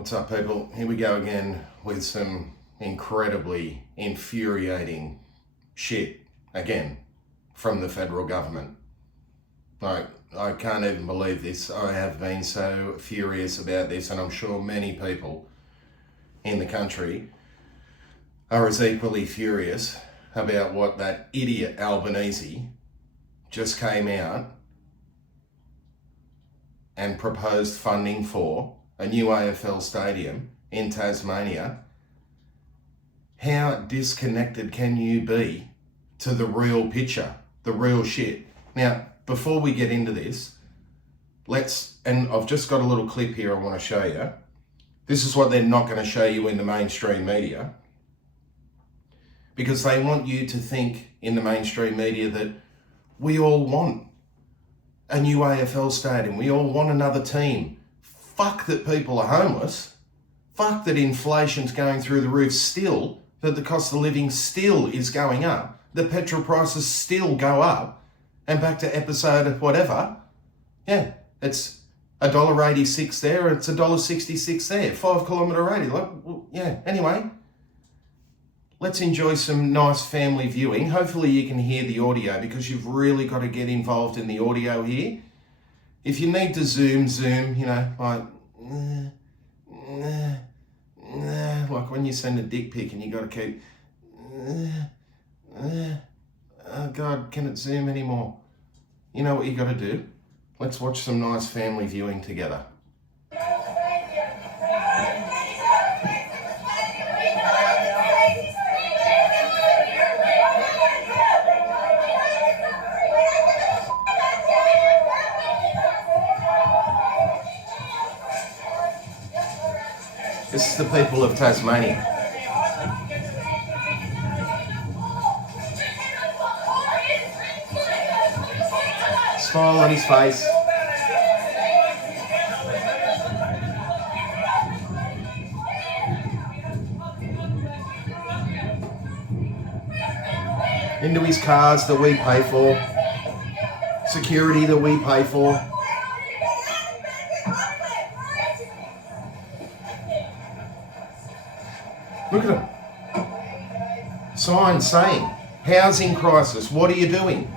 What's up, people? Here we go again with some incredibly infuriating shit again from the federal government. Like, I can't even believe this. I have been so furious about this, and I'm sure many people in the country are as equally furious about what that idiot Albanese just came out and proposed funding for a new AFL stadium in Tasmania. How disconnected can you be to the real picture, the real shit? Now, before we get into this, and I've just got a little clip here I want to show you. This is what they're not going to show you in the mainstream media, because they want you to think in the mainstream media that we all want a new AFL stadium. We all want another team. Fuck that people are homeless. Fuck that inflation's going through the roof still, that the cost of living still is going up, the petrol prices still go up, and back to episode of whatever. Yeah, it's $1.86 there, it's $1.66 there, 5 kilometre radius. Well, yeah, anyway, let's enjoy some nice family viewing. Hopefully you can hear the audio, because you've really got to get involved in the audio here. If you need to zoom, you know, like when you send a dick pic and you got to keep, oh God, can it zoom anymore? You know what you got to do? Let's watch some nice family viewing together. This is the people of Tasmania. Smile on his face. Into his cars that we pay for. Security that we pay for. Look at them. Signs saying, housing crisis, what are you doing?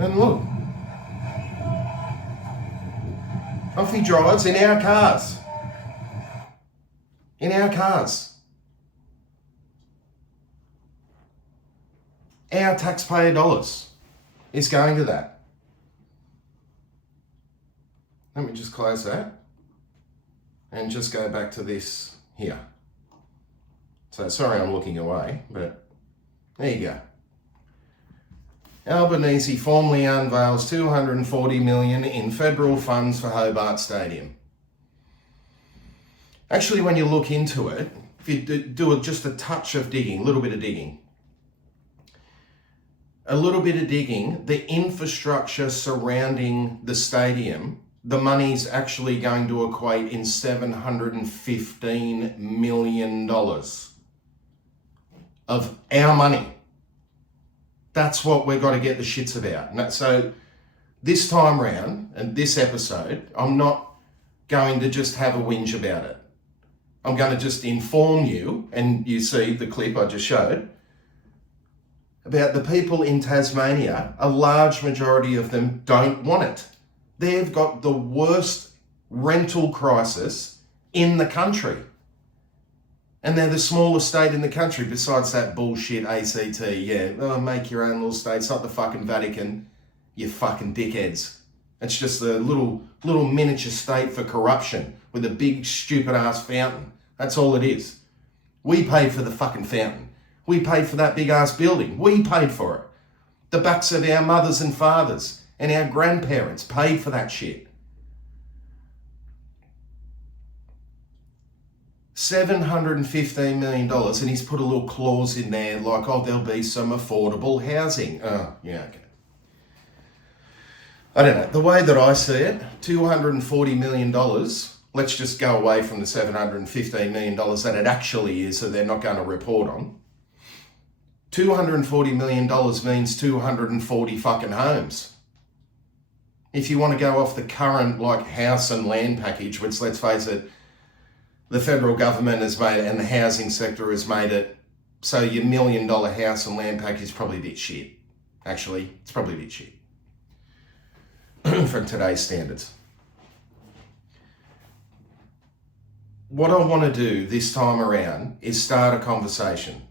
And look. Off he drives in our cars. In our cars. Our taxpayer dollars is going to that. Let me just close that. And just go back to this here. So sorry I'm looking away, but there you go. Albanese formally unveils $240 million in federal funds for Hobart Stadium. Actually, when you look into it, if you do just a touch of digging, a little bit of digging, the infrastructure surrounding the stadium, the money's actually going to equate in $715 million of our money. That's what we've got to get the shits about. So this time round, and this episode, I'm not going to just have a whinge about it. I'm going to just inform you, and you see the clip I just showed, about the people in Tasmania. A large majority of them don't want it. They've got the worst rental crisis in the country. And they're the smallest state in the country, besides that bullshit ACT. Yeah, make your own little state. It's not the fucking Vatican, you fucking dickheads. It's just a little miniature state for corruption with a big stupid ass fountain. That's all it is. We paid for the fucking fountain. We paid for that big ass building. We paid for it. The backs of our mothers and fathers and our grandparents paid for that shit. $715 million, and he's put a little clause in there like, oh, there'll be some affordable housing. Oh, yeah, okay. I don't know. The way that I see it, $240 million, let's just go away from the $715 million that it actually is, so they're not going to report on. $240 million means 240 fucking homes. If you want to go off the current like house and land package, which let's face it, the federal government has made it and the housing sector has made it so your $1 million house and land package is probably a bit shit. Actually, it's probably a bit shit from today's standards. What I want to do this time around is start a conversation.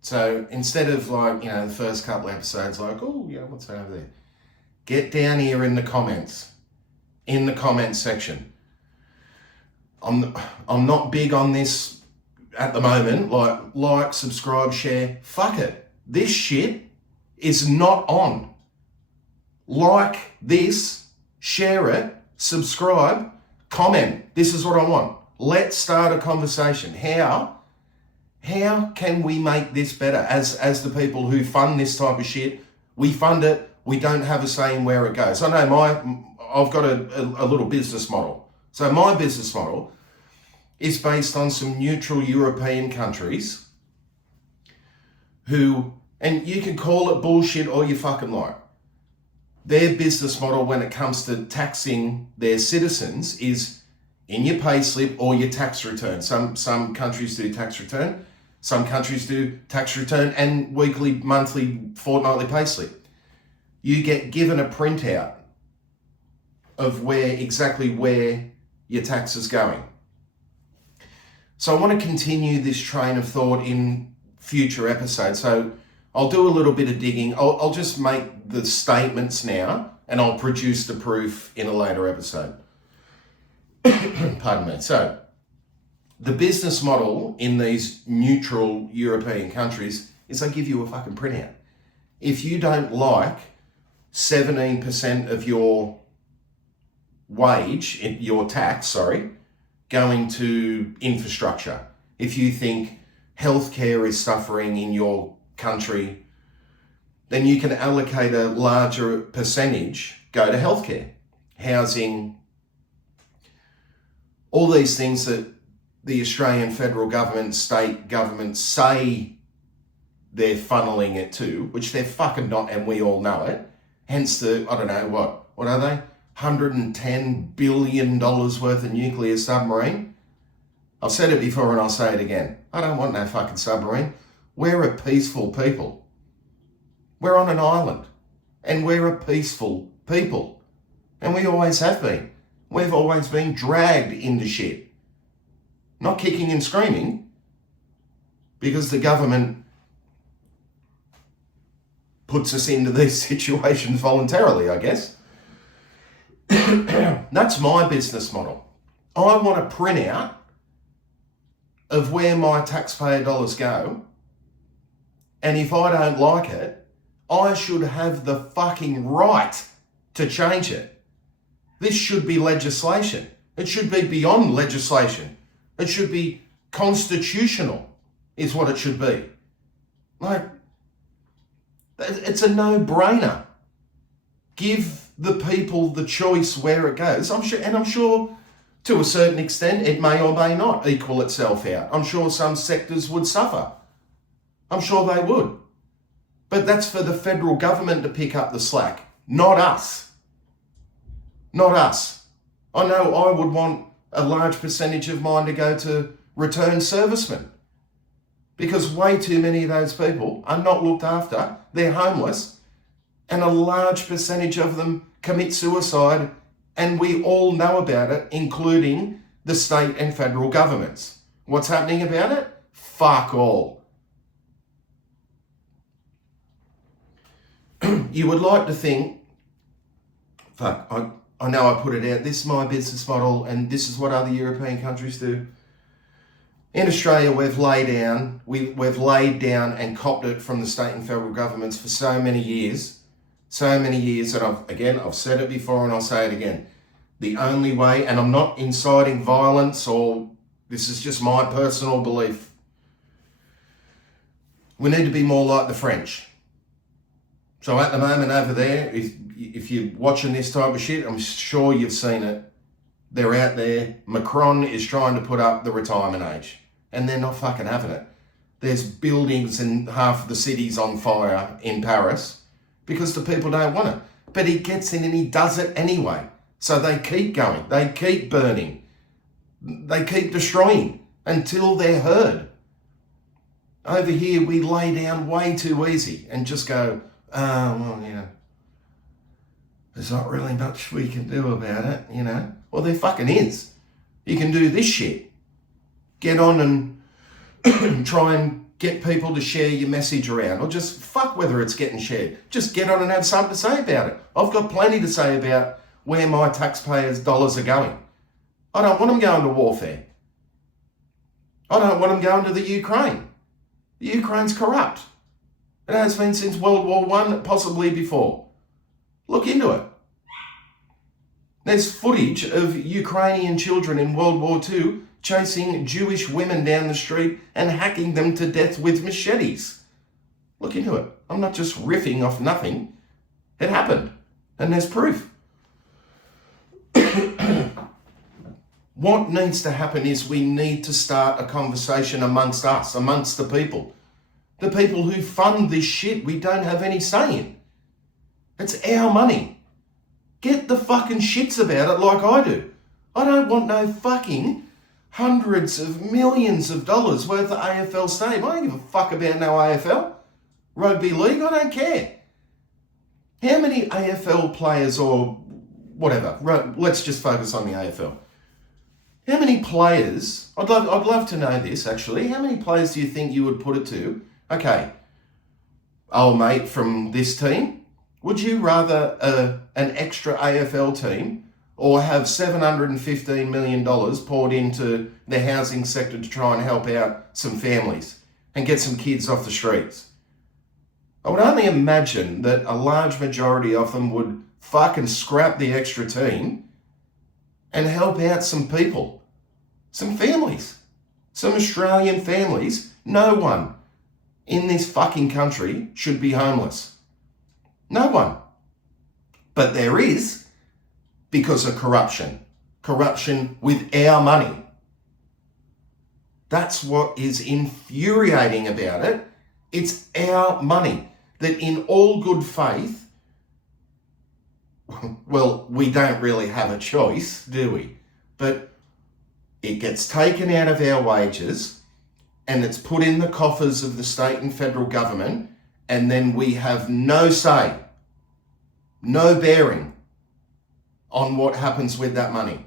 So instead of like, the first couple episodes like, oh, yeah, what's over there? Get down here in the comments section. I'm not big on this at the moment, like, subscribe, share, fuck it. This shit is not on. Like this, share it, subscribe, comment. This is what I want. Let's start a conversation. How can we make this better? As the people who fund this type of shit, we fund it, we don't have a say in where it goes. I know I've got a little business model. So my business model is based on some neutral European countries who, and you can call it bullshit all you fucking like. Their business model when it comes to taxing their citizens is in your pay slip or your tax return. Some countries do tax return. Some countries do tax return and weekly, monthly, fortnightly pay slip. You get given a printout of exactly where your tax is going. So I want to continue this train of thought in future episodes. So I'll do a little bit of digging. I'll just make the statements now and I'll produce the proof in a later episode. Pardon me. So the business model in these neutral European countries is they give you a fucking printout. If you don't like 17% of your wage, your tax, going to infrastructure, if you think healthcare is suffering in your country, then you can allocate a larger percentage, go to healthcare, housing, all these things that the Australian federal government, state governments say they're funneling it to, which they're fucking not, and we all know it. Hence the, I don't know, what are they? $110 billion worth of nuclear submarine. I've said it before and I'll say it again. I don't want no fucking submarine. We're a peaceful people. We're on an island and we're a peaceful people. And we always have been. We've always been dragged into shit. Not kicking and screaming because the government puts us into these situations voluntarily, I guess. That's my business model. I want a printout of where my taxpayer dollars go. And if I don't like it, I should have the fucking right to change it. This should be legislation. It should be beyond legislation. It should be constitutional, is what it should be. Like, it's a no-brainer. Give the people the choice where it goes. I'm sure to a certain extent it may or may not equal itself out. I'm sure some sectors would suffer. I'm sure they would. But that's for the federal government to pick up the slack, not us. Not us. I know I would want a large percentage of mine to go to returned servicemen because way too many of those people are not looked after. They're homeless and a large percentage of them commit suicide, and we all know about it, including the state and federal governments. What's happening about it? Fuck all. You would like to think, I know I put it out, this is my business model and this is what other European countries do. In Australia, we've laid down and copped it from the state and federal governments for so many years, and I've said it before and I'll say it again. The only way, and I'm not inciting violence or this is just my personal belief, we need to be more like the French. So at the moment over there, if you're watching this type of shit, I'm sure you've seen it. They're out there. Macron is trying to put up the retirement age and they're not fucking having it. There's buildings and half of the city's on fire in Paris because the people don't want it. but he gets in and he does it anyway. So they keep going, they keep burning, they keep destroying until they're heard. Over here, we lay down way too easy and just go, there's not really much we can do about it, Well, there fucking is. You can do this shit. Get on and try and get people to share your message around, or just fuck whether it's getting shared. Just get on and have something to say about it. I've got plenty to say about where my taxpayers' dollars are going. I don't want them going to warfare. I don't want them going to the Ukraine. The Ukraine's corrupt. It has been since World War I, possibly before. Look into it. There's footage of Ukrainian children in World War II chasing Jewish women down the street and hacking them to death with machetes. Look into it. I'm not just riffing off nothing. It happened. And there's proof. What needs to happen is we need to start a conversation amongst us, amongst the people. The people who fund this shit we don't have any say in. It's our money. Get the fucking shits about it like I do. I don't want no fucking hundreds of millions of dollars worth of AFL stadium. I don't give a fuck about no AFL. Rugby league, I don't care. How many AFL players or whatever, let's just focus on the AFL. How many players, I'd love to know this actually, how many players do you think you would put it to? Okay, old mate from this team, would you rather an extra AFL team or have $715 million poured into the housing sector to try and help out some families and get some kids off the streets? I would only imagine that a large majority of them would fucking scrap the extra team and help out some people, some families, some Australian families. No one in this fucking country should be homeless. No one. But there is, because of corruption. Corruption with our money. That's what is infuriating about it. It's our money that in all good faith, well, we don't really have a choice, do we? But it gets taken out of our wages and it's put in the coffers of the state and federal government, and then we have no say, no bearing on what happens with that money.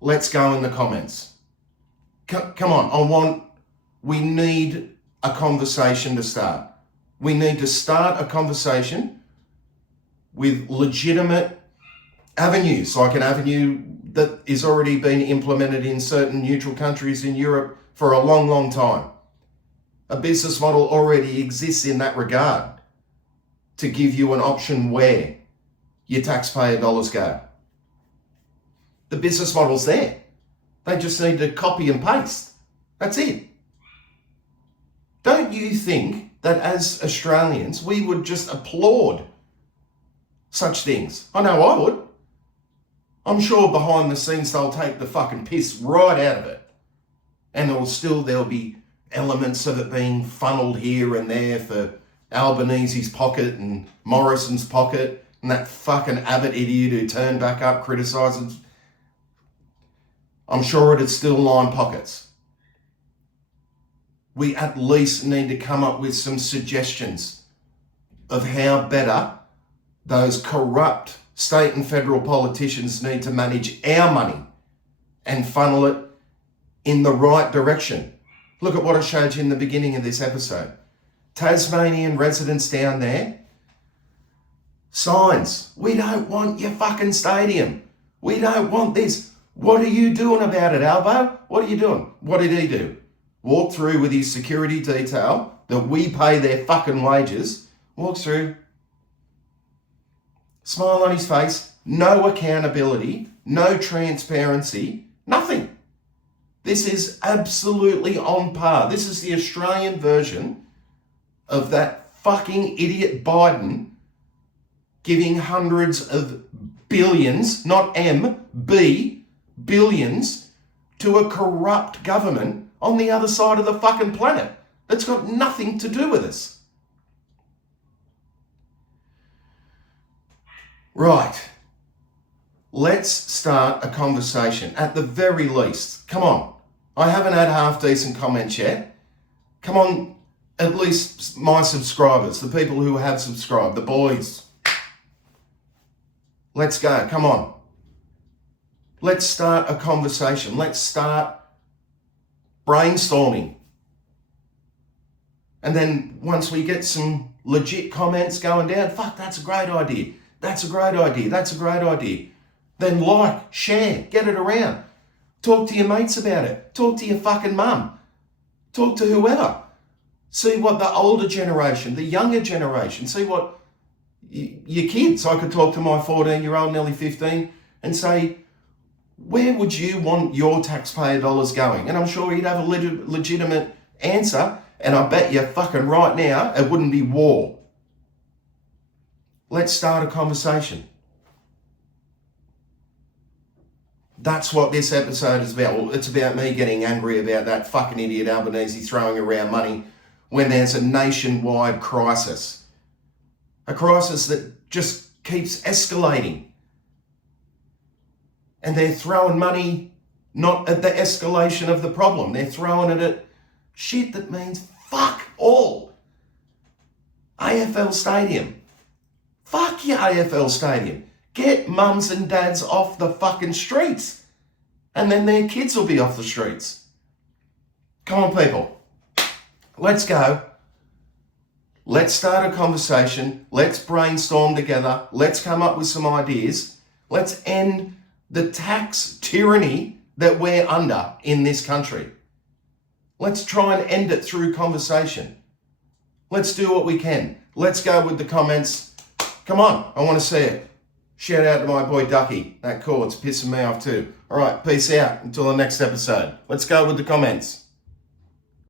Let's go in the comments. Come on, we need a conversation to start. We need to start a conversation with legitimate avenues, like an avenue that is already being implemented in certain neutral countries in Europe for a long, long time. A business model already exists in that regard to give you an option where your taxpayer dollars go. The business model's there. They just need to copy and paste. That's it. Don't you think that as Australians, we would just applaud such things? I know I would. I'm sure behind the scenes they'll take the fucking piss right out of it. And there'll be elements of it being funneled here and there for Albanese's pocket and Morrison's pocket and that fucking Abbott idiot who turned back up criticising. I'm sure it'd still line pockets. We at least need to come up with some suggestions of how better those corrupt state and federal politicians need to manage our money and funnel it in the right direction. Look at what I showed you in the beginning of this episode. Tasmanian residents down there, signs. We don't want your fucking stadium. We don't want this. What are you doing about it, Albo? What are you doing? What did he do? Walk through with his security detail that we pay their fucking wages. Walks through. Smile on his face. No accountability. No transparency. Nothing. This is absolutely on par. This is the Australian version of that fucking idiot Biden giving hundreds of billions, not M, B, billions to a corrupt government on the other side of the fucking planet that's got nothing to do with us. Right. Let's start a conversation at the very least. Come on. I haven't had half decent comments yet. Come on, at least my subscribers, the people who have subscribed, the boys. Let's go. Come on. Let's start a conversation. Let's start brainstorming. And then once we get some legit comments going down, fuck, that's a great idea. That's a great idea. That's a great idea. Then like, share, get it around. Talk to your mates about it. Talk to your fucking mum. Talk to whoever. See what the older generation, the younger generation, see what your kids, I could talk to my 14-year-old, nearly 15, and say, where would you want your taxpayer dollars going? And I'm sure he'd have a legitimate answer, and I bet you fucking right now it wouldn't be war. Let's start a conversation. That's what this episode is about. Well, it's about me getting angry about that fucking idiot Albanese throwing around money when there's a nationwide crisis. A crisis that just keeps escalating. And they're throwing money not at the escalation of the problem. They're throwing it at shit that means fuck all. AFL Stadium. Fuck your AFL Stadium. Get mums and dads off the fucking streets. And then their kids will be off the streets. Come on, people. Let's go. Let's start a conversation. Let's brainstorm together. Let's come up with some ideas. Let's end the tax tyranny that we're under in this country. Let's try and end it through conversation. Let's do what we can. Let's go with the comments. Come on, I want to see it. Shout out to my boy Ducky. That chord's pissing me off too. All right, peace out until the next episode. Let's go with the comments.